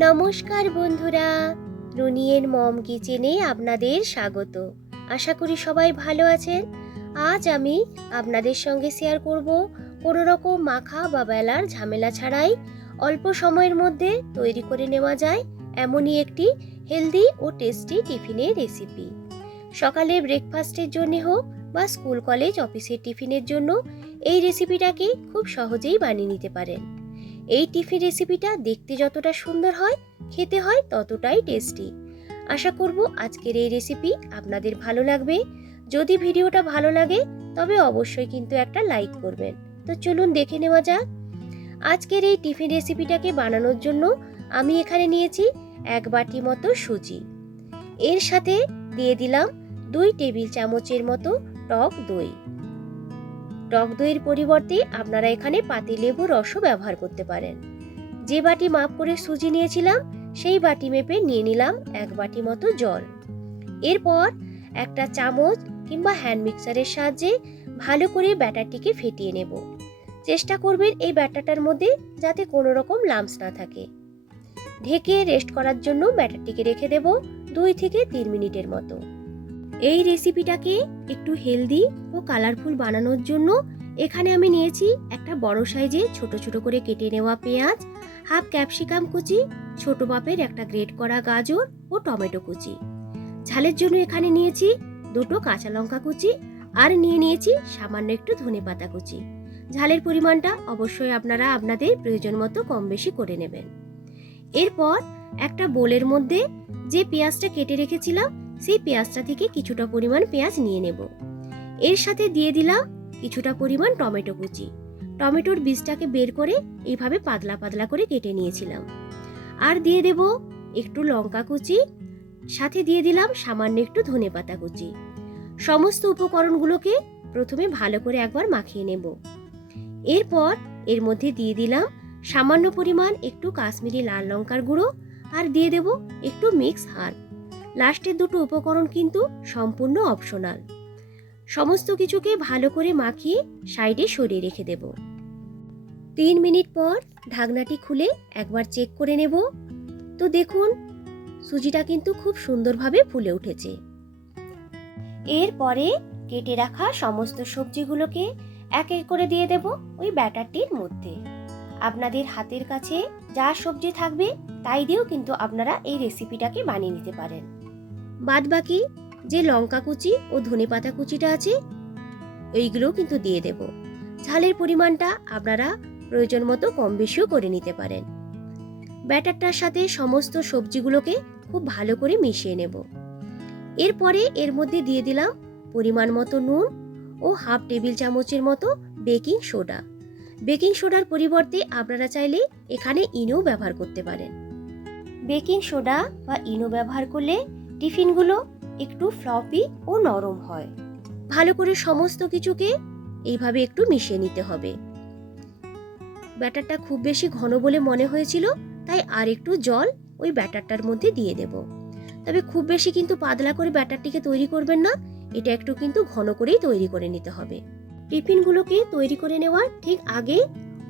নমস্কার বন্ধুরা, রুনিয়ের মম কিচেনে আপনাদের স্বাগত। আশা করি সবাই ভালো আছেন। আজ আমি আপনাদের সঙ্গে শেয়ার করব কোনো রকম মাখা বা বেলার ঝামেলা ছাড়াই অল্প সময়ের মধ্যে তৈরি করে নেওয়া যায় এমনই একটি হেলদি ও টেস্টি টিফিনের রেসিপি। সকালে ব্রেকফাস্টের জন্য হোক বা স্কুল কলেজ অফিসের টিফিনের জন্য এই রেসিপিটাকে খুব সহজেই বানিয়ে নিতে পারেন। এই টিফিন রেসিপিটা দেখতে যতটা সুন্দর হয়, খেতে হয় ততটাই টেস্টি। আশা করব আজকের এই রেসিপি আপনাদের ভালো লাগবে। যদি ভিডিওটা ভালো লাগে তবে অবশ্যই কিন্তু একটা লাইক করবেন। তো চলুন দেখে নেওয়া যাক। আজকের এই টিফিন রেসিপিটাকে বানানোর জন্য আমি এখানে নিয়েছি 1 বাটি মতো সুজি। এর সাথে দিয়ে দিলাম 2 টেবিল চামচের মতো টক দই। টক দইয়ের পরিবর্তে আপনারা এখানে পাতিলেবুর রসও ব্যবহার করতে পারেন। যে বাটি মাপ করে সুজি নিয়েছিলাম সেই বাটি মেপে নিয়ে নিলাম 1 বাটি মতো জল। এরপর একটা চামচ কিংবা হ্যান্ড মিক্সারের সাহায্যে ভালো করে ব্যাটারটিকে ফেটিয়ে নেব। চেষ্টা করবেন এই ব্যাটারটার মধ্যে যাতে কোনো রকম লাম্পস না থাকে। ঢেকে রেস্ট করার জন্য ব্যাটারটিকে রেখে দেব 2 থেকে 3 মিনিটের মতো। এই রেসিপিটাকে একটু হেলদি ও কালারফুল বানানোর জন্য এখানে আমি নিয়েছি একটা বড় সাইজে ছোট ছোট করে কেটে নেওয়া পেঁয়াজ, হাফ ক্যাপসিকাম কুচি, ছোট মাপের একটা গ্রেট করা গাজর ও টমেটো কুচি। ঝালের জন্য এখানে নিয়েছি 2টো কাঁচা লঙ্কা কুচি আর নিয়েছি সামান্য একটু ধনেপাতা কুচি। ঝালের পরিমাণটা অবশ্যই আপনারা আপনাদের প্রয়োজন মতো কম বেশি করে নেবেন। এরপর একটা বোলের মধ্যে যে পেঁয়াজটা কেটে রেখেছিলাম সেই পেঁয়াজটা থেকে কিছুটা পরিমাণ পেঁয়াজ নিয়ে নেব। এর সাথে দিয়ে দিলাম কিছুটা পরিমাণ টমেটো কুচি। টমেটোর বীজটাকে বের করে এইভাবে পাতলা পাতলা করে কেটে নিয়েছিলাম। আর দিয়ে দেব একটু লঙ্কা কুচি, সাথে দিয়ে দিলাম সামান্য একটু ধনেপাতা কুচি। সমস্ত উপকরণগুলোকে প্রথমে ভালো করে একবার মাখিয়ে নেব। এরপর এর মধ্যে দিয়ে দিলাম সামান্য পরিমাণ একটু কাশ্মীরি লাল লঙ্কার গুঁড়ো আর দিয়ে দেব একটু মিক্স হার্ব। লাস্টের 2টো উপকরণ কিন্তু সম্পূর্ণ অপশনাল। সমস্ত কিছুকে ভালো করে মাখিয়ে সাইডে সরিয়ে রেখে দেব। 3 মিনিট পর ঢাকনাটি খুলে একবার চেক করে নেব। তো দেখুন সুজিটা কিন্তু খুব সুন্দরভাবে ফুলে উঠেছে। এরপরে কেটে রাখা সমস্ত সবজিগুলোকে এক এক করে দিয়ে দেব ওই ব্যাটারটির মধ্যে। আপনাদের হাতের কাছে যা সবজি থাকবে তাই দিয়েও কিন্তু আপনারা এই রেসিপিটাকে বানিয়ে নিতে পারেন। বাদ বাকি যে লঙ্কা কুচি ও ধনেপাতা কুচিটা আছে ওইগুলোও কিন্তু দিয়ে দেব। ঝালের পরিমাণটা আপনারা প্রয়োজন মতো কম বেশিও করে নিতে পারেন। ব্যাটারটার সাথে সমস্ত সবজিগুলোকে খুব ভালো করে মিশিয়ে নেব। এরপরে এর মধ্যে দিয়ে দিলাম পরিমাণ মতো নুন ও হাফ টেবিল চামচের মতো বেকিং সোডা। বেকিং সোডার পরিবর্তে আপনারা চাইলে এখানে ইনো ব্যবহার করতে পারেন। বেকিং সোডা বা ইনো ব্যবহার করলে টিফিনগুলো একটু ফ্লপি ও নরম হয়। ভালো করে সমস্ত কিছুকে এইভাবে একটু মিশিয়ে নিতে হবে। ব্যাটারটা খুব বেশি ঘন বলে মনে হয়েছিল, তাই আর একটু জল ওই ব্যাটারটার মধ্যে দিয়ে দেব। তবে খুব বেশি কিন্তু পাতলা করে ব্যাটারটিকে তৈরি করবেন না, এটা একটু কিন্তু ঘন করেই তৈরি করে নিতে হবে। টিফিনগুলোকে তৈরি করে নেওয়ার ঠিক আগে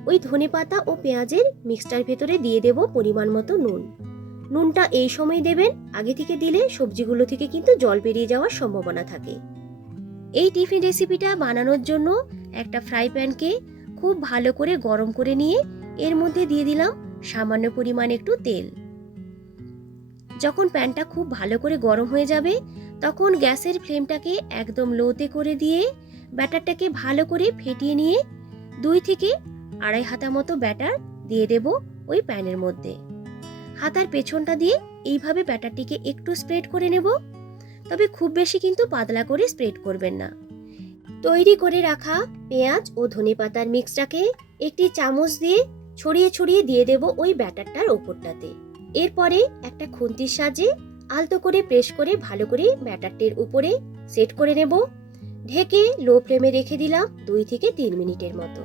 ওই ধনেপাতা ও পেঁয়াজের মিক্সটার ভেতরে দিয়ে দেব পরিমাণ মতো নুন। নুনটা এই সময় দেবেন, আগে থেকে দিলে সবজিগুলো থেকে কিন্তু জল বেরিয়ে যাওয়ার সম্ভাবনা থাকে। এই টিফিন রেসিপিটা বানানোর জন্য একটা ফ্রাই প্যানকে খুব ভালো করে গরম করে নিয়ে এর মধ্যে দিয়ে দিলাম সামান্য পরিমাণ একটু তেল। যখন প্যানটা খুব ভালো করে গরম হয়ে যাবে তখন গ্যাসের ফ্লেমটাকে একদম লোতে করে দিয়ে ব্যাটারটাকে ভালো করে ফেটিয়ে নিয়ে 2 থেকে আড়াই হাতা মতো ব্যাটার দিয়ে দেব ওই প্যানের মধ্যে। হাতার পেছনটা দিয়ে এইভাবে ব্যাটারটিকে একটু স্প্রেড করে নেব, তবে খুব বেশি কিন্তু পাতলা করে স্প্রেড করবেন না। তৈরি করে রাখা পেঁয়াজ ও ধনেপাতার মিক্সটাকে একটি চামচ দিয়ে ছড়িয়ে ছড়িয়ে দিয়ে দেব ওই ব্যাটারটার ওপরটাতে। এরপরে একটা খুন্তির সাহায্যে আলতো করে প্রেস করে ভালো করে ব্যাটারটির উপরে সেট করে নেব। ঢেকে লো ফ্লেমে রেখে দিলাম 2 থেকে 3 মিনিটের মতো।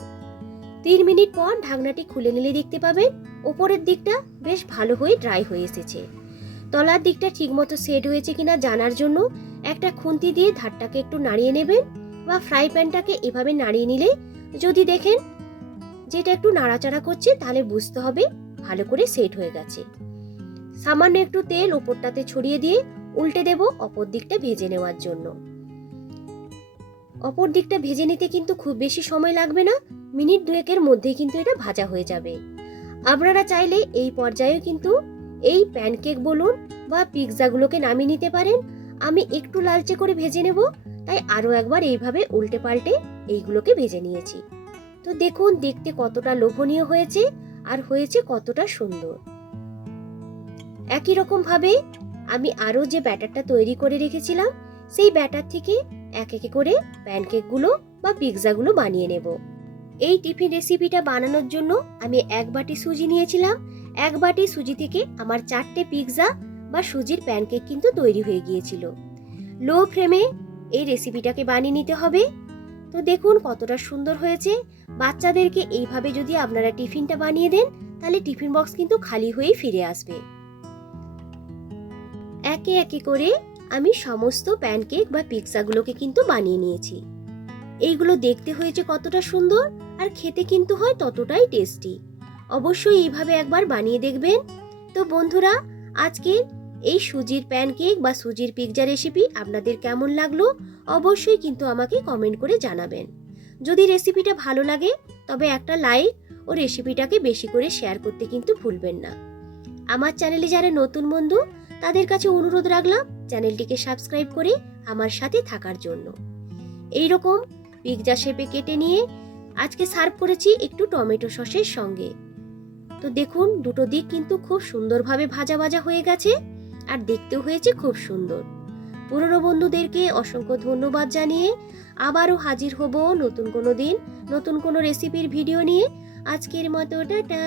3 মিনিট পর ঢাকনাটি খুলে নিলে দেখতে পাবেন ওপরের দিকটা বেশ ভালো হয়ে ড্রাই হয়ে এসেছে। তলার দিকটা ঠিকমতো সেট হয়েছে কিনা জানার জন্য একটা খুন্তি দিয়ে ধারটাকে একটু নাড়িয়ে নেবেন, বা ফ্রাই প্যানটাকে এভাবে নাড়িয়ে নিলে যদি দেখেন যেটা একটু নাড়াচাড়া করছে তাহলে বুঝতে হবে ভালো করে সেট হয়ে গেছে। সামান্য একটু তেল উপরটাতে ছড়িয়ে দিয়ে উল্টে দেব অপর দিকটা ভেজে নেওয়ার জন্য। অপর দিকটা ভেজে নিতে কিন্তু খুব বেশি সময় লাগবে না, মিনিট দুয়েকের মধ্যেই কিন্তু এটা ভাজা হয়ে যাবে। আপনারা চাইলে এই পর্যায়েও কিন্তু এই প্যানকেক বলুন বা পিৎজাগুলোকে নামিয়ে নিতে পারেন। আমি একটু লালচে করে ভেজে নেব, তাই আরও একবার এইভাবে উল্টে পাল্টে এইগুলোকে ভেজে নিয়েছি। তো দেখুন দেখতে কতটা লোভনীয় হয়েছে আর হয়েছে কতটা সুন্দর। একই রকম ভাবে আমি আরও যে ব্যাটারটা তৈরি করে রেখেছিলাম সেই ব্যাটার থেকে এক এক করে প্যানকেকগুলো বা পিৎজাগুলো বানিয়ে নেব। এই টিফিন রেসিপিটা বানানোর জন্য আমি 1 বাটি সুজি নিয়েছিলাম। 1 বাটি সুজি থেকে আমার 4টে পিৎজা বা সুজির প্যানকেক কিন্তু তৈরি হয়ে গিয়েছিল। লো ফ্লেমে এই রেসিপিটাকে বানিয়ে নিতে হবে। তো দেখুন কতটা সুন্দর হয়েছে। বাচ্চাদেরকে এইভাবে যদি আপনারা টিফিনটা বানিয়ে দেন তাহলে টিফিন বক্স কিন্তু খালি হয়েই ফিরে আসবে। একে একে করে আমি সমস্ত প্যানকেক বা পিৎজাগুলোকে কিন্তু বানিয়ে নিয়েছি। এইগুলো দেখতে হয়েছে কতটা সুন্দর আর খেতে কিন্তু হয় ততটাই টেস্টি। অবশ্যই এইভাবে একবার বানিয়ে দেখবেন। তো বন্ধুরা, আজকের এই সুজির প্যানকেক বা সুজির পিৎজা রেসিপি আপনাদের কেমন লাগলো অবশ্যই কিন্তু আমাকে কমেন্ট করে জানাবেন। যদি রেসিপিটা ভালো লাগে তবে একটা লাইক ও রেসিপিটাকে বেশি করে শেয়ার করতে কিন্তু ভুলবেন না। আমার চ্যানেলে যারা নতুন বন্ধু তাদের কাছে অনুরোধ রাখলাম চ্যানেলটিকে সাবস্ক্রাইব করে আমার সাথে থাকার জন্য। এইরকম পিৎজা শেপে কেটে নিয়ে আজকে সার্ভ করেছি একটু টমেটো সসের সঙ্গে। তো দেখুন দুটো দিক কিন্তু খুব সুন্দরভাবে ভাজা ভাজা হয়ে গেছে আর দেখতেও হয়েছে খুব সুন্দর। পুরনো বন্ধুদেরকে অসংখ্য ধন্যবাদ জানিয়ে আবারও হাজির হব নতুন কোনো দিন নতুন কোনো রেসিপির ভিডিও নিয়ে। আজকের মতো টাটা।